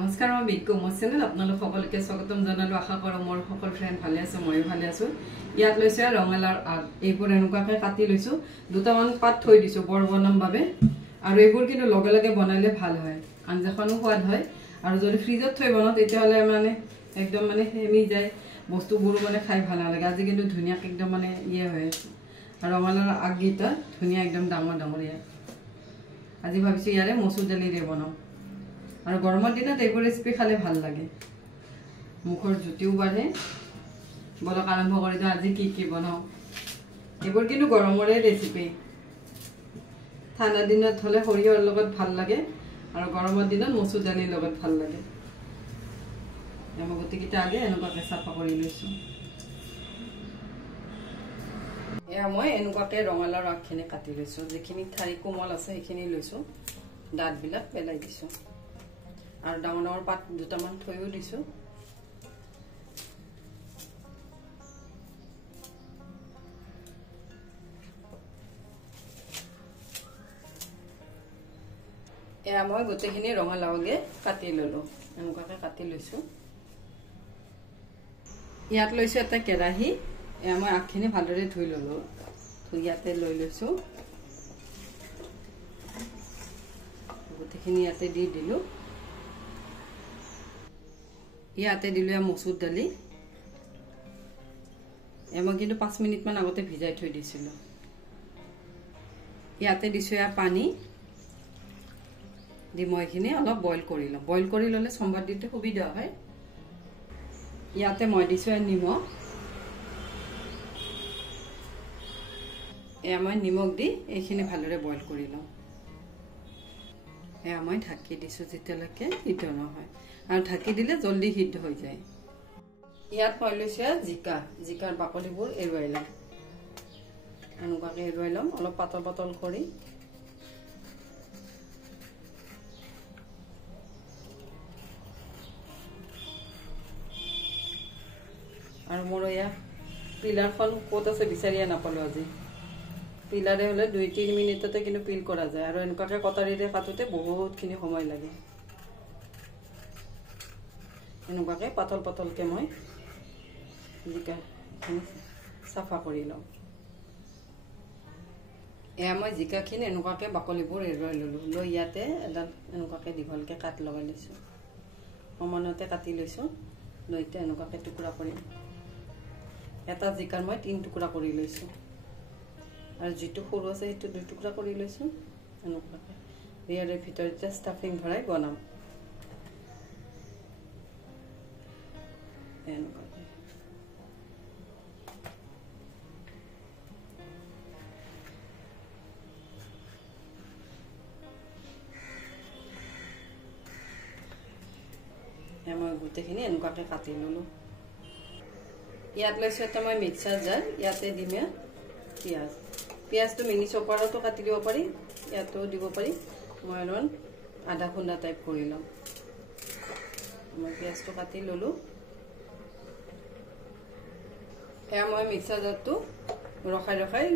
নমস্কাৰ মই বিকু মোৰ চেনেল আপোনালোক সকলোকে স্বাগতম জনালো আশা কৰো মোৰ সকল ফ্ৰেন্ড ভালে আছে মইও ভালে আছো ইয়াত লৈছে ৰঙালাওৰ আগ এইবোৰ এনেকুৱাকৈ কাটি লৈছো দুটামান পাত থৈ দিছো বৰ বনাম বাবে আৰু এইবোৰ কিন্তু লগে লগে বনালে ভাল হয় আঞ্জাখনো সোৱাদ হয় আৰু যদি ফ্ৰিজত থৈ বনাও তেতিয়াহলে মানে একদম মানে হেমি যায় বস্তুবোৰ মানে খাই ভাল নালাগে আজি কিন্তু ধুনিয়া একদম মানে ইয়ে হৈ আছে আৰু ৰঙালাওৰ আগগিটা ধুনিয়া একদম ডাঙৰ ডাঙৰ আজি ভাবিছো ইয়াৰে মসুৰ দালিৰে বনাও আৰু গৰমৰ দিনত এইবোৰ ৰেচিপি খালে ভাল লাগে মুখৰ জুতিও বাঢ়ে বলক আৰম্ভ কৰি দিওঁ আজি কি বনাও এইবোৰ কিন্তু গৰমৰে ৰেচিপি ঠাণ্ডা দিনত হলে সৰিয়হৰ লগত ভাল লাগে আৰু গৰমৰ দিনত মসুৰ দালিৰ লগত ভাল লাগে মই গোটেইকেইটা আগে এনেকুৱাকৈ চাফা কৰি লৈছো এয়া মই এনেকুৱাকৈ ৰঙালাওৰ আগখিনি কাটি লৈছো যিখিনি ঠাৰি কোমল আছে সেইখিনি লৈছো দাঁতবিলাক পেলাই দিছো আৰু ডাঙৰ ডাঙৰ পাত দুটামান থৈও দিছো এয়া মই গোটেইখিনি ৰঙালাওগে কাটি ললো এনেকুৱাকৈ কাটি লৈছো ইয়াত লৈছো এটা কেৰাহী এয়া মই আগখিনি ভালদৰে ধুই ললো ধুই ইয়াতে লৈ লৈছো গোটেইখিনি ইয়াতে দি দিলো ইয়াতে দিলো মসুৰ দালি মই কিন্তু 5 মিনিট মান আগতে ভিজাই থৈ দিছিলো ইয়াতে দিছো পানী দি মই এখিনি অলপ বইল কৰি লম বইল কৰি ললে সম্বাদ দিতে সুবিধা হয় ইয়াতে মই দিছো নিমখ মই নিমখ দি এইখিনি ভালদৰে বইল কৰি লম মই ঢাকি দিছো যেতিয়ালৈকে সিদ্ধ নহয় আৰু ঢাকি দিলে জলদি সিদ্ধ হৈ যায় ইয়াত মই লৈছো জিকাৰ বাকলিবোৰ এৰুৱাই লম এনেকুৱাকৈ এৰুৱাই লম অলপ পাতল পাতল কৰি আৰু মোৰ এয়া পিলাৰখন ক'ত আছে বিচাৰিয়ে নাপালো আজি পিলাৰে হলে 2-3 মিনিটতে কিন্তু পিল কৰা যায় আৰু এনেকুৱাকৈ কটাৰীৰে কাটোতে বহুতখিনি সময় লাগে এনেকুৱাকৈ পাতল পাতলকৈ মই জিকাখিনি চাফা কৰি লওঁ এয়া মই জিকাখিনি এনেকুৱাকৈ বাকলিবোৰ এৰুৱাই ললো লৈ ইয়াতে এডাল এনেকুৱাকৈ দীঘলকৈ কাট লগাই লৈছো সমানতে কাটি লৈছো লৈ এতিয়া এনেকুৱাকৈ টুকুৰা কৰি এটা জিকাৰ মই 3 টুকুৰা কৰি লৈছো আৰু যেটো সৰু আছে সেইটো 2 টুকুৰা কৰি লৈছো এনেকুৱাকৈ ইয়াৰে ভিতৰত ষ্টাফিং ভৰাই বনাম এনেকুৱাকৈ মই গোটেইখিনি এনেকুৱাকৈ কাটি ললো ইয়াত লৈছো এটা মই মিক্সাৰ জাৰ ইয়াতে দিম পিয়াজটো মিনি চপাৰতো কাটি দিব পাৰি ইয়াতো দিব পাৰি মই অলপমান আধা খুন্দা টাইপ কৰি লম মই পিয়াজটো কাটি ললো এয়া মই মিক্সাৰ জাৰটো ৰখাই ৰখাই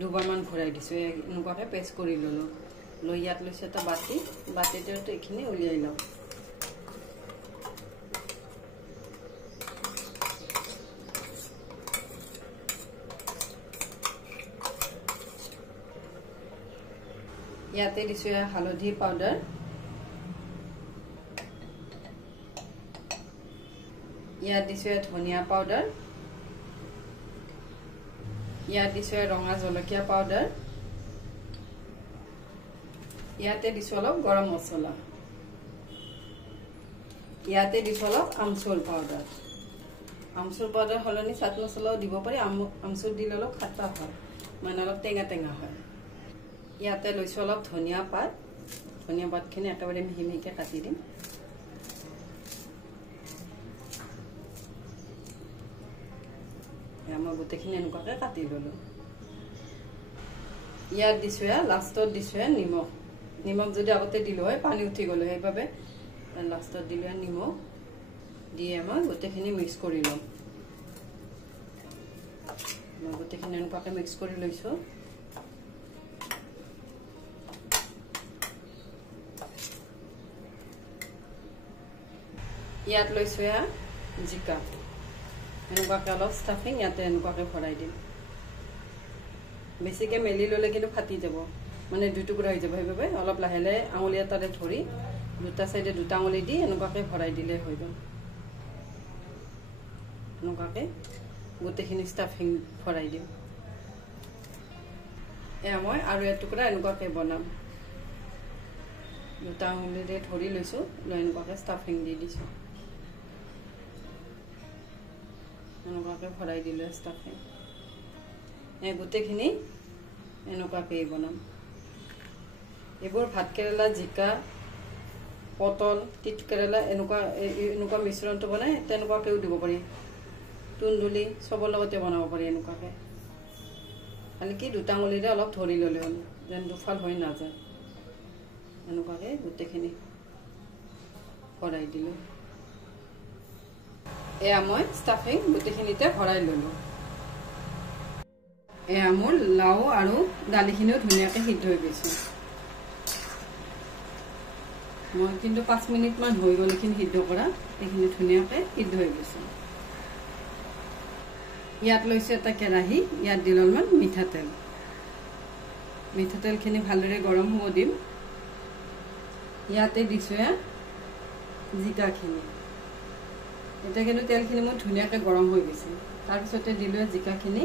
দুবাৰমান ঘূৰাই দিছো এনেকুৱাকৈ পেষ্ট কৰি ললো লৈ ইয়াত লৈছো এটা বাতিতে এইখিনি উলিয়াই লওঁ ইয়াতে দিছো হালধি পাউডাৰ ইয়াত দিছো ধনিয়া পাউডাৰ ইয়াত দিছো ৰঙা জলকীয়া পাউডাৰ ইয়াতে দিছো অলপ গৰম মছলা ইয়াতে দিছো অলপ আমচুৰ পাউডাৰ হলনি চাট মছলাও দিব পাৰি আমচুৰ দিলে অলপ খাটা হয় মানে অলপ টেঙা টেঙা হয় ইয়াতে লৈছো অলপ ধনিয়া পাতখিনি একেবাৰে মিহি মিহিকৈ কাটি দিম মই গোটেইখিনি এনেকুৱাকৈ কাটি ললো ইয়াত দিছো লাষ্টত দিছো নিমখ যদি আগতে দিলো হয় পানী উঠি গলো সেইবাবে লাষ্টত দিলো নিমখ দিয়ে মই গোটেইখিনি মিক্স কৰি লম মই গোটেইখিনি এনেকুৱাকৈ মিক্স কৰি লৈছো ইয়াত লৈছো এয়া জিকা এনেকুৱাকৈ অলপ ষ্টাফিং ইয়াতে এনেকুৱাকৈ ভৰাই দিম বেছিকৈ মেলি ল'লে কিন্তু ফাটি যাব মানে দুটুকুৰা হৈ যাব সেইবাবে অলপ লাহে লাহে আঙুলি এটাৰে ধৰি দুটা চাইডে দুটা আঙুলি দি এনেকুৱাকৈ ভৰাই দিলে হৈ গ'ল এনেকুৱাকৈ গোটেইখিনি ষ্টাফিং ভৰাই দিম এয়া মই আৰু এটুকুৰা এনেকুৱাকৈ বনাম দুটা আঙুলিৰে ধৰি লৈছোঁ লৈ এনেকুৱাকৈ ষ্টাফিং দি দিছোঁ এনেকুৱাকৈ ভৰাই দিলোঁ ষ্টাফিং এই গোটেইখিনি এনেকুৱাকৈ বনাম এইবোৰ ভাত কেৰেলা জিকা পটল তিত কেৰেলা এনেকুৱা মিশ্ৰণটো বনাই তেনেকুৱাকৈও দিব পাৰি তুন্দুলি চবৰ লগতে বনাব পাৰি এনেকুৱাকৈ খালি কি দুটা আঙুলিৰে অলপ ধৰি ল'লে হ'ল যেন দুফাল হৈ নাযায় এনেকুৱাকৈ গোটেইখিনি ভৰাই দিলোঁ এয়া মই ষ্টাফিং গোটেইখিনিতে ভৰাই ল'লোঁ এয়া মোৰ লাও আৰু দালিখিনিও ধুনীয়াকৈ সিদ্ধ হৈ গৈছে মই কিন্তু 5 মিনিটমান হৈ গ'ল এইখিনি সিদ্ধ কৰা এইখিনি ধুনীয়াকৈ সিদ্ধ হৈ গৈছে ইয়াত লৈছোঁ এটা কেৰাহী ইয়াত দিলোঁ অলপমান মিঠাতেলখিনি ভালদৰে গৰম হ'ব দিম ইয়াতে দিছোঁ জিকাখিনি এতিয়া কিন্তু তেলখিনি মোৰ ধুনীয়াকৈ গৰম হৈ গৈছে তাৰপিছতে দিলোঁ জিকাখিনি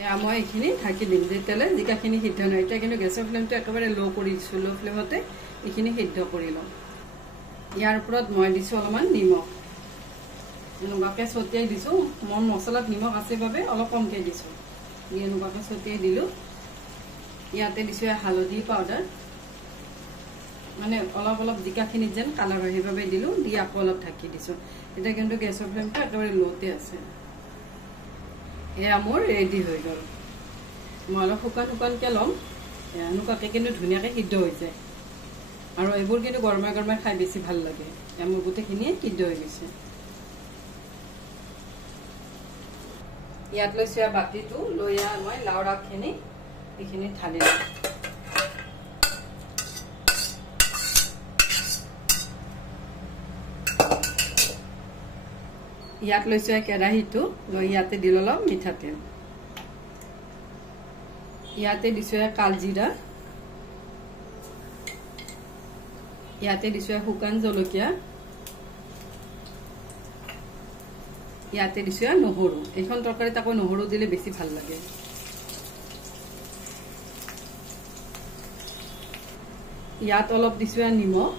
এয়া মই এইখিনি ঢাকি দিম যেতিয়ালৈ জিকাখিনি সিদ্ধ নহয় এতিয়া কিন্তু গেছৰ ফ্লেমটো একেবাৰে ল' কৰি দিছোঁ ল' ফ্লেমতে এইখিনি সিদ্ধ কৰি লওঁ ইয়াৰ ওপৰত মই দিছোঁ অলপমান নিমখ এনেকুৱাকৈ ছটিয়াই দিছোঁ মোৰ মছলাত নিমখ আছে বাবে অলপ কমকৈ দিছোঁ দি এনেকুৱাকৈ ছটিয়াই দিলোঁ ইয়াতে দিছোঁ হালধি পাউডাৰ মানে অলপ অলপ জিকাখিনিত যেন কালাৰ হয় সেইবাবে দিলোঁ দি আকৌ অলপ ঢাকি দিছোঁ এতিয়া কিন্তু গেছৰ ফ্লেমটো একেবাৰে ল'তে আছে এয়া মোৰ ৰেডি হৈ গ'ল মই অলপ শুকানকৈ ল'ম এনেকুৱাকৈ কিন্তু ধুনীয়াকৈ সিদ্ধ হৈ যায় আৰু এইবোৰ কিন্তু গৰমে গৰমে খাই বেছি ভাল লাগে এয়া মোৰ গোটেইখিনিয়ে সিদ্ধ হৈ গৈছে ইয়াত লৈছোঁ বাতিটো লৈ মই লাওৰ আগখিনি এইখিনি ঢালি লওঁ ইয়াত লৈছোঁ কেৰাহীটো লৈ ইয়াতে দিলোঁ অলপ মিঠাতেল ইয়াতে দিছোঁ কালজিৰা ইয়াতে দিছোঁ শুকান জলকীয়া ইয়াতে দিছোঁ নহৰু এইখন তৰকাৰীত আকৌ নহৰু দিলে বেছি ভাল লাগে ইয়াত অলপ দিছোঁ নিমখ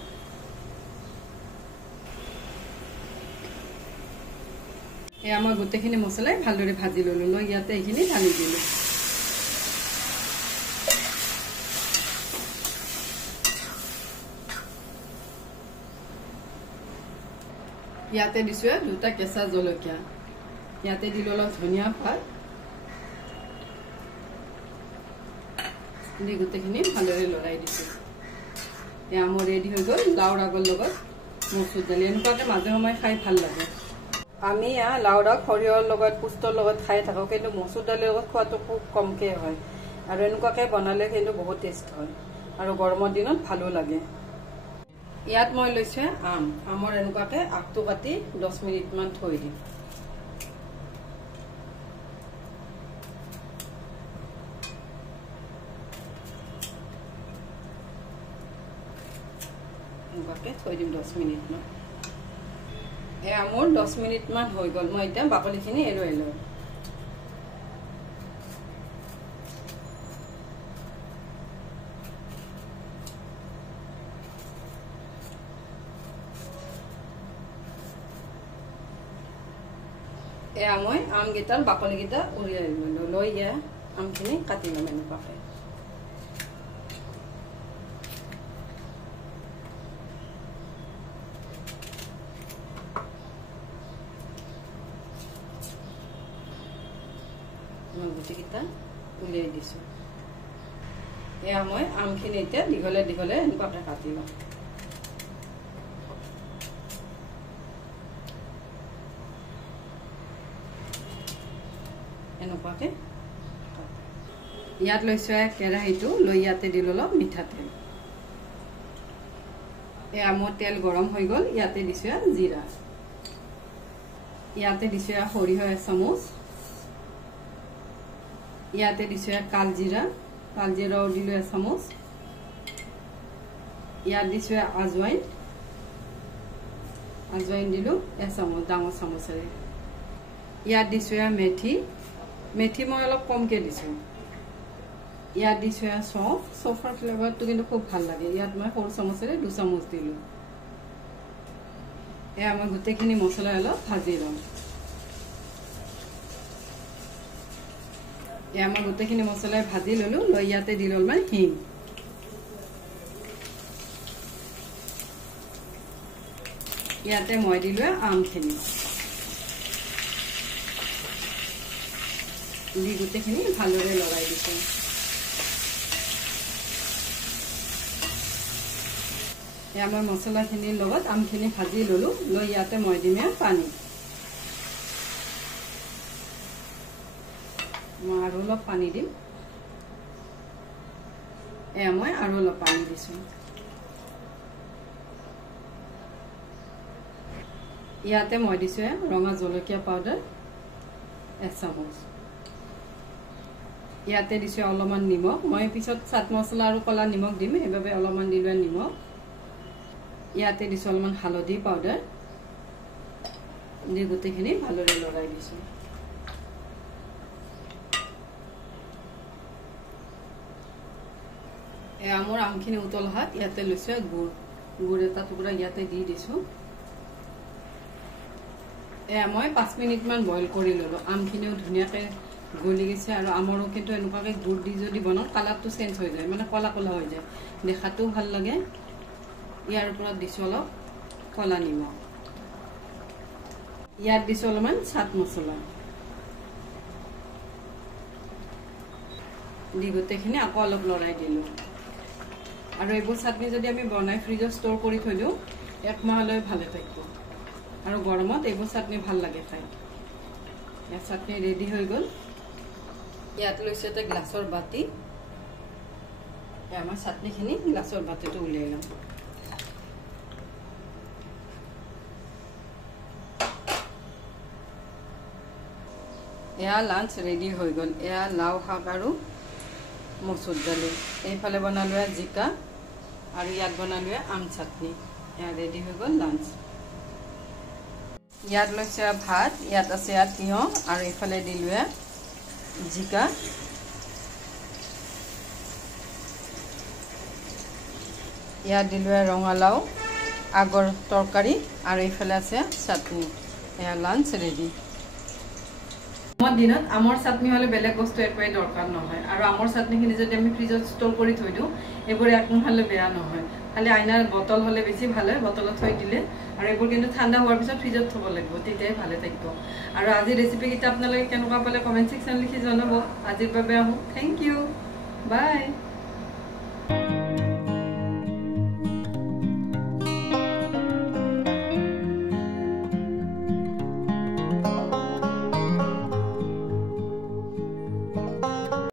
এয়া মই গোটেইখিনি মছলাই ভালদৰে ভাজি ল'লোঁ লৈ ইয়াতে এইখিনি ঢালি দিলোঁ ইয়াতে দিছোঁ দুটা কেঁচা জলকীয়া ইয়াতে দিলোঁ অলপ ধনিয়া পাত দি গোটেইখিনি ভালদৰে লৰাই দিছোঁ এয়া মোৰ ৰেডি হৈ গ'ল লাওৰ আগৰ লগত মচুৰ দালি এনেকুৱাকৈ মাজে সময়ে খাই ভাল লাগে আমি লাওৰ আগ সৰিয়হৰ লগত পুষ্টৰ লগত খাই থাকোঁ কিন্তু মচুৰ দালিৰ লগত খোৱাটো খুব কমকৈ হয় আৰু এনেকুৱাকৈ বনালে কিন্তু বহুত টেষ্ট হয় আৰু গৰমৰ দিনত ভালো লাগে ইয়াত মই লৈছোঁ আমৰ এনেকুৱাকৈ আগটো কাটি 10 মিনিটমান থৈ দিম এনেকুৱাকৈ থৈ দিম 10 মিনিটমান এয়া মোৰ 10 মিনিটমান হৈ গ'ল মই এতিয়া বাকলিখিনি এৰুৱাই লওঁ এয়া মই আমকেইটাৰ বাকলিকেইটা উলিয়াই ল'লোঁ লৈ আমখিনি কাটি ল'ম এনেকুৱাকৈ গুটিকেইটা উলিয়াই দিছোঁ এয়া মই আমখিনি এতিয়া দীঘলে দীঘলে এনেকুৱাকৈ কাটি লওঁ এনেকুৱাকৈ ইয়াত লৈছোঁ কেৰাহীটো লৈ ইয়াতে দিলোঁ অলপ মিঠাতেল এয়া মোৰ তেল গৰম হৈ গ'ল ইয়াতে দিছোঁ জিৰা ইয়াতে দিছোঁ সৰিয়হ 1 চামুচ ইয়াতে দিছোঁ কালজিৰাও দিলোঁ 1 চামুচ ইয়াত দিছোঁ আজৱাইন দিলোঁ 1 চামুচ ডাঙৰ চামুচেৰে ইয়াত দিছোঁ মেথি মই অলপ কমকৈ দিছোঁ ইয়াত দিছোঁ চফৰ ফ্লেভাৰটো কিন্তু খুব ভাল লাগে ইয়াত মই সৰু চামুচেৰে 2 চামুচ দিলোঁ এয়া মই গোটেইখিনি মছলা অলপ ভাজি ল'ম এয়া মই গোটেইখিনি মছলা ভাজি ল'লোঁ লৈ ইয়াতে দি ল'ল মই হিং ইয়াতে মই দিলোঁ আমখিনি দি গোটেইখিনি ভালদৰে লগাই দিছোঁ এয়া মই মছলাখিনিৰ লগত আমখিনি ভাজি ল'লোঁ লৈ ইয়াতে মই দিম পানী মই আৰু অলপ পানী দিম এয়া মই আৰু অলপ পানী দিছোঁ ইয়াতে মই দিছোঁ ৰঙা জলকীয়া পাউডাৰ 1 চামুচ ইয়াতে দিছোঁ অলপমান নিমখ মই পিছত চাট মছলা আৰু কলা নিমখ দিম সেইবাবে অলপমান দিলোঁ নিমখ ইয়াতে দিছোঁ অলপমান হালধি পাউডাৰ দি গোটেইখিনি ভালদৰে লগাই দিছোঁ এয়া মোৰ আমখিনি উতল হাত ইয়াতে লৈছোঁ গুড় এটা টুকুৰা ইয়াতে দি দিছোঁ এয়া মই 5 মিনিটমান বইল কৰি ল'লোঁ আমখিনিও ধুনীয়াকৈ গলি গৈছে আৰু আমৰো কিন্তু এনেকুৱাকৈ গুড় দি যদি বনাওঁ কালাৰটো চেঞ্জ হৈ যায় মানে কলা হৈ যায় দেখাটোও ভাল লাগে ইয়াৰ ওপৰত দিছোঁ অলপ কলা নিমখ ইয়াত দিছোঁ অলপমান চাট মছলা দি গোটেইখিনি আকৌ অলপ লৰাই দিলোঁ আৰু এইবোৰ চাটনি যদি আমি বনাই ফ্ৰিজত ষ্ট'ৰ কৰি থৈ দিওঁ 1 মাহলৈ ভালে থাকিব আৰু গৰমত এইবোৰ চাটনি ভাল লাগে খাই ইয়াত চাটনি ৰেডি হৈ গ'ল ইয়াত লৈছোঁ এটা গ্লাছৰ বাতি আমাৰ চাটনিখিনি গ্লাছৰ বাতিটো উলিয়াই ল'ম এয়া লাঞ্চ ৰেডি হৈ গ'ল এয়া লাও শাক আৰু মচুৰ দালি এইফালে বনালোঁ জিকা আৰু ইয়াত বনালোঁ আম চাটনি এয়া ৰেডি হৈ গ'ল লাঞ্চ ইয়াত লৈছোঁ ভাত ইয়াত আছে তিয়ঁহ আৰু এইফালে দিলোঁ জিকা ইয়াত দিলোঁ ৰঙালাও আগৰ তৰকাৰী আৰু এইফালে আছে চাটনি এয়া লাঞ্চ ৰেডি আমাৰ দিনত আমৰ চাটনি হলে বেলেগ বস্তু একবাই দৰকাৰ নহয় আৰু আমৰ চাটনিখিনি যদি আমি ফ্ৰিজত ষ্ট'ৰ কৰি থৈ দিওঁ এইবোৰ একদম হলে বেয়া নহয় খালি আইনাৰ বটল হলে বেছি ভাল হয় বটলত থৈ দিলে আৰু এইবোৰ কিন্তু ঠাণ্ডা হোৱাৰ পিছত ফ্ৰিজত থব লাগিব তেতিয়াই ভালে থাকিব আৰু আজি ৰেচিপি কিটা আপোনালোকে কেনেকুৱা পালে কমেন্ট সেকশন লিখি জনাব আজিৰ বাবে আহো থ্যাংক ইউ বাই